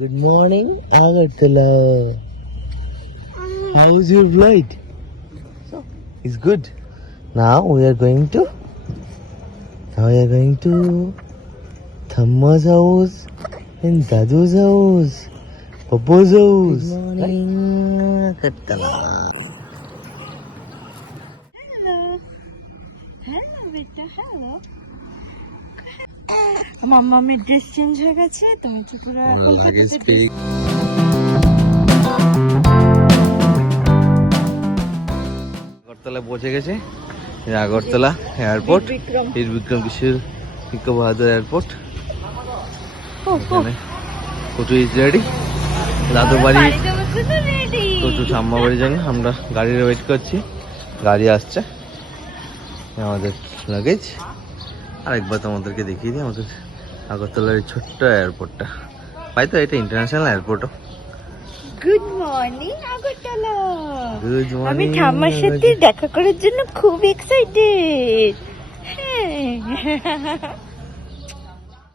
Good morning, Agartala. How's your flight? It's good. Now we are going to Thamma's house and Dadu's house, Papa's house. Good morning, Agartala. Hello. Hello, beta. Hello. মাম্মামের dress change হয়ে গেছে, তুমি তো পুরো কলকাতাতে। আগরতলা পৌঁছে গেছে। Agartala airport, বীর বিক্রম কিশোর বাহাদুর এয়ারপোর্ট। কুটু ইজ রেডি, দাদু বাড়ি, কুটু ঠাম্মা বাড়ির জন্য আমরা গাড়ির ওয়েট করছি। গাড়ি আসছে, আমাদের লাগেজ। আরেকবার তোমাদেরকে দেখিয়ে দিই আমাদের আগরতলার এই ছোট্ট এয়ারপোর্টটা। তাই তো এটা ইন্টারন্যাশনাল এয়ারপোর্টও। Good morning Agartala. গুড আমি মর্নিং। ঠাম্মার সাথে দেখা করার জন্য খুব এক্সাইটেড।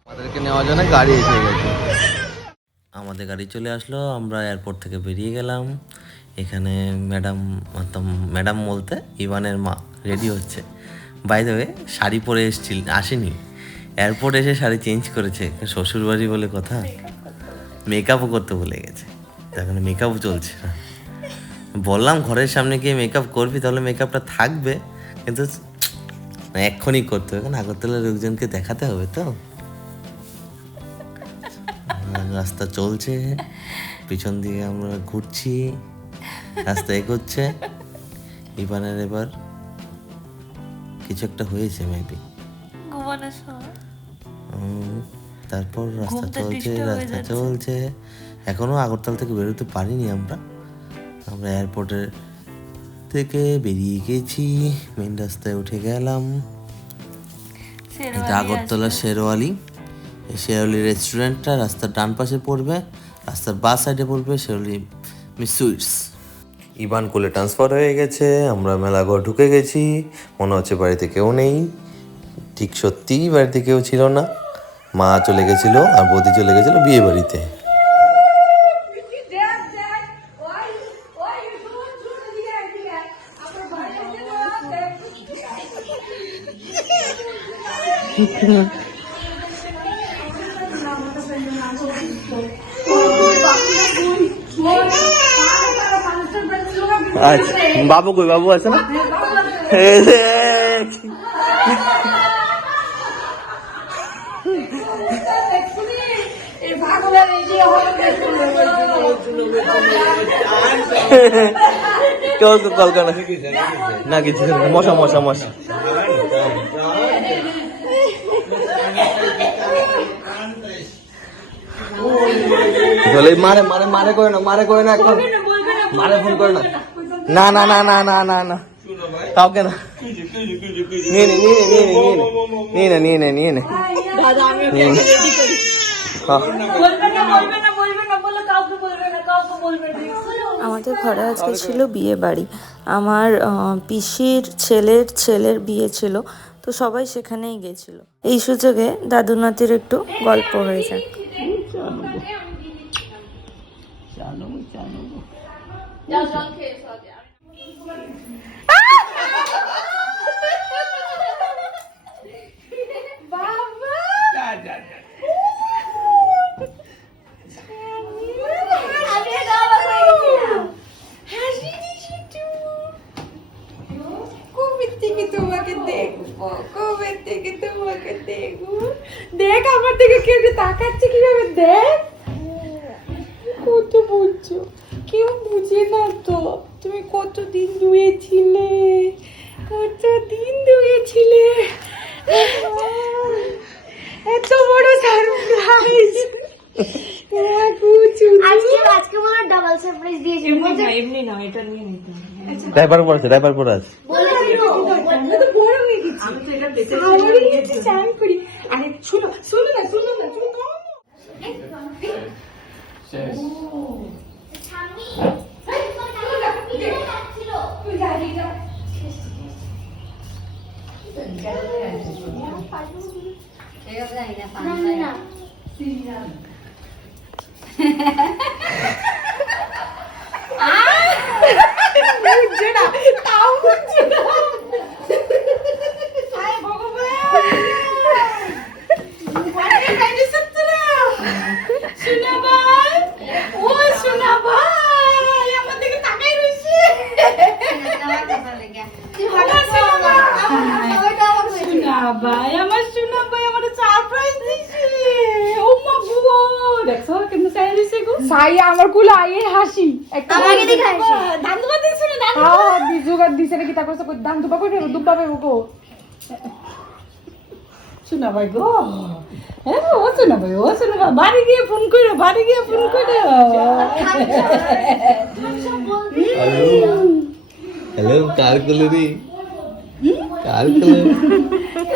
আমাদেরকে নেওয়ার জন্য গাড়ি এসে গেছে। আমাদের গাড়ি চলে আসলো, আমরা এয়ারপোর্ট থেকে বেরিয়ে গেলাম। এখানে ম্যাডাম বলতে ইভানের মা রেডি হচ্ছে। বাই দ্য ওয়ে, শাড়ি পরে আসেনি, এয়ারপোর্ট এসে শাড়ি চেঞ্জ করেছে। শ্বশুরবাড়ি বলে কথা, মেকআপও করতে ভুলে গেছে। এখন মেকআপও চলছে। বললাম ঘরের সামনে গিয়ে মেকআপ করবি, তাহলে মেকআপটা থাকবে, কিন্তু এক্ষুনি করতে হবে, কারণ আগরতলার লোকজনকে দেখাতে হবে তো। রাস্তা চলছে, পিছন দিকে আমরা ঘুরছি, রাস্তা এগোচ্ছে। ইভানের এবার কিছু একটা হয়েছে মেবি, তারপর রাস্তা চলছে। এখনো আগরতলা থেকে বেরোতে পারিনি আমরা এয়ারপোর্টের থেকে বেরিয়ে গেছি, মেন রাস্তায় উঠে গেলাম। এটা আগরতলা শেরওয়ালি। এই শেরওয়ালি রেস্টুরেন্টটা রাস্তার ডান পাশে পড়বে, রাস্তার বাঁ সাইডে পড়বে শেরওয়ালি মিস সুইটস। ইভান কোলে ট্রান্সফার হয়ে গেছে, আমরা মেলাঘর ঢুকে গেছি। মনে হচ্ছে বাড়িতে কেউ নেই, ঠিক সত্যিই বাড়িতে কেউ ছিল না। মা চলে গেছিল আর বৌদি চলে গেছিল বিয়ে বাড়িতে। আচ্ছা, বাবু কই? বাবু আছে না? কেউ কল করে না, কিছু মশা মশা মশা। মারে মারে মারে করে না, মারে করে না, এখন মারে ফোন করে না। না না না না না না না, কাউকে না। নিয়ে নে নিয়ে নে নিয়ে নে নিয়ে নে নিয়ে নে। আমাদের ঘরে আজকে ছিল বিয়ে বাড়ি, আমার পিসির ছেলের বিয়ে ছিল, তো সবাই সেখানেই গেছিল। এই সুযোগে দাদু নাতির একটু গল্প হয়ে যাক। দেখ আমার দিকে কেউ তাকাচ্ছে কিভাবে, দেখ কত বুঝছো, কেউ বুঝে না তো। তুমি কতদিন ধুয়েছিলে, এত বড় সারপ্রাইজ। আজকে মনে হয় ডাবল সারপ্রাইজ দিয়েছি। এমনি না, এটা নিয়ে নিতে হবে। ড্রাইভার পড়ে আছে, ড্রাইভার পড়ে আছে। আমি তো এটা বেঁচে চান করি। আরে শুনো না, তুমি বুঝছে না, তাও বুঝছে না। হায় ভগবান, বাড়ি বাইরে সত্যরা। সোনা ভাই, ও সোনা ভাই, আমার দিকে তাকাই রইছে। সোনা ভাই, আমার সোনা ভাই আমার সারপ্রাইজ দিছে। ও মা গো, দেখছো কেমন চাই রইছে গো। সাইয়া আমার কুলা আইয়ে হাসি একটা আমাকে দেখে হাসি। দান দুবা দিছে না, দান বিজুগার দিছে নাকি তা কইছে কই দান দুবা কই ফেরো দুবা পাইবো গো। সোনা ভাই গো। হ্যাঁ ও সোনা ভাই, ও সোনা ভাই, বাড়ি গিয়ে ফোন করো, বাড়ি গিয়ে ফোন করো। হ্যালো কার কলরি কার কলরি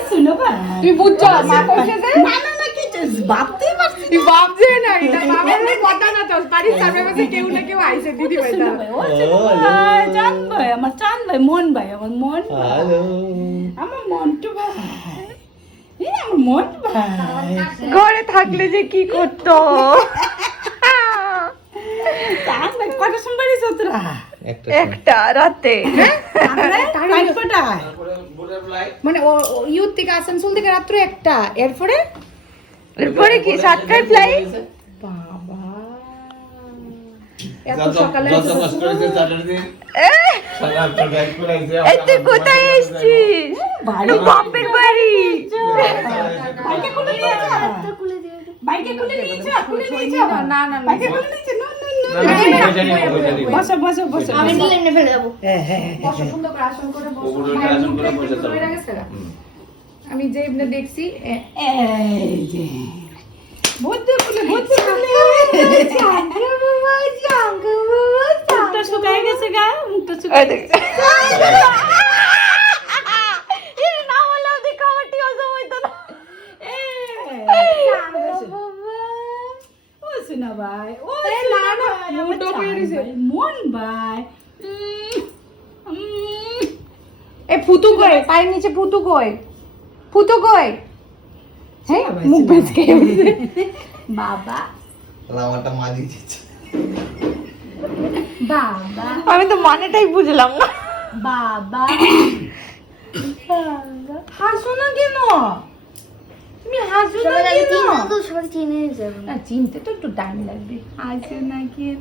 সোনা ভাই, তুই বুঝছ মা কইছে যে না না না কি ভাবতেই পারছি তুই ভাবছে না এটা মামার কথা না চল বাড়ির সামনে বসে কেউ না কেউ আইছে দিদি ভাই সোনা ভাই, ও সোনা ভাই, চান ভাই, আমার চান ভাই, মন ভাই, আমার মন ভাই। হ্যালো আমার মন্টু ভাই, এই আমার মন্টু ভাই। ঘরে থাকলে যে কি করতো। চান ভাই কটার সময় বাড়ি তোরা? একটা রাতে টাইম কটায়? মানে ও ইউথ থেকে আসানসোল থেকে রাত্রে একটা এরপরে এরপরে কি 7টায় ফ্লাইট? বাবা এত সকালে এই তুই কোথায় এসেছিস? বাপের বাড়ি। বাইকে খুলে নিয়ে যা, বাইকে খুলে নিয়ে যা, খুলে নিয়ে যা। না না না বাইকে খুলে নিয়ে যা, বসো বসো বসো। আমি নিলে এনে ফেলে দেবো। কত সুন্দর করে আসন করে বসে আমি যে এমনি দেখছি এই যে বুদ্ধি খুলে, বুদ্ধি খুলে। মুখটা শুকায় গেছে গা, মুখটা শুকায় গেছে। না হলেও দেখা আমার টিও জমাইতো না। ও সোনা ভাই, ও না, সোনা না, ভাই, আমার মুখটা চান পেয়ে দিছে। ভাই, মন ভাই। এ ফুতু কই পায়ের নিচে ফুতু কই ফুতু কই হ্যাঁ মুখ বেঁচকে বাবা আমারটা মাঝি দিচ্ছে বাবা আমি তো মানেটাই বুঝলাম না। বাবা হাসো না কেন? তুমি হাসো না সবাই আগে কেন? চিনে তো সবাই চিনে যাবে। না চিনতে তো একটু টাইম লাগবে। হাসো না কেন?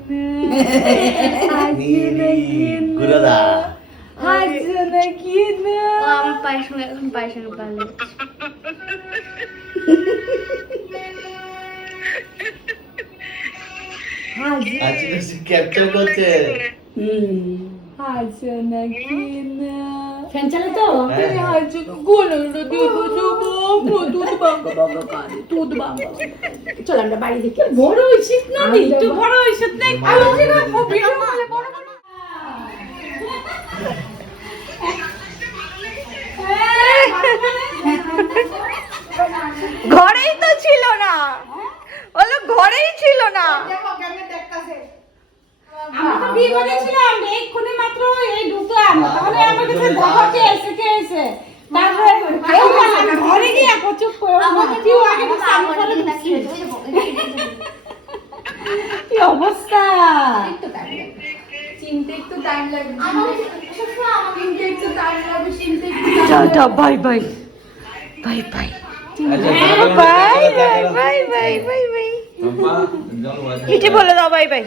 হাসো না কেন? গুরুদা হাসো না কেন? ও আমার পায়ের সঙ্গে এখন পায়ের সঙ্গে পারলে আজকে ক্যাপচার করছে হাসো না কেন? ফ্যান চালা তো? হ্যাঁ। হাসো গোলটা দিয়ে বুঝবো দুধ বাঙ্গা বাঙ্গা কানে দুধ বাঙ্গা। চল আমরা বাড়ি দেখি। বড় হইছিস না রে? তো বড় হইছিস না? আলো দিনা ভিডিও করে বড় বড়। ঘরেই তো ছিল না, বলো ঘরেই ছিল না। আমরা তো বিয়ে করেছিলাম এক্ষুনি মাত্র এই ঢুকলাম, তাহলে আমার কাছে দেখো কে এসে কে এসে। তারপরে কেউ বললাম ঘরে গিয়ে চুপ করে কেউ আগে বসে আমি পরে ঢুকছি। কি অবস্থা? চিনতে একটু টাইম লাগবে চিনতে একটু টাইম লাগবে চিনতে টাটা bye bye bye bye bye bye bye bye bye bye. ইটি বলে দাও বাই বাই।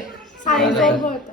একটু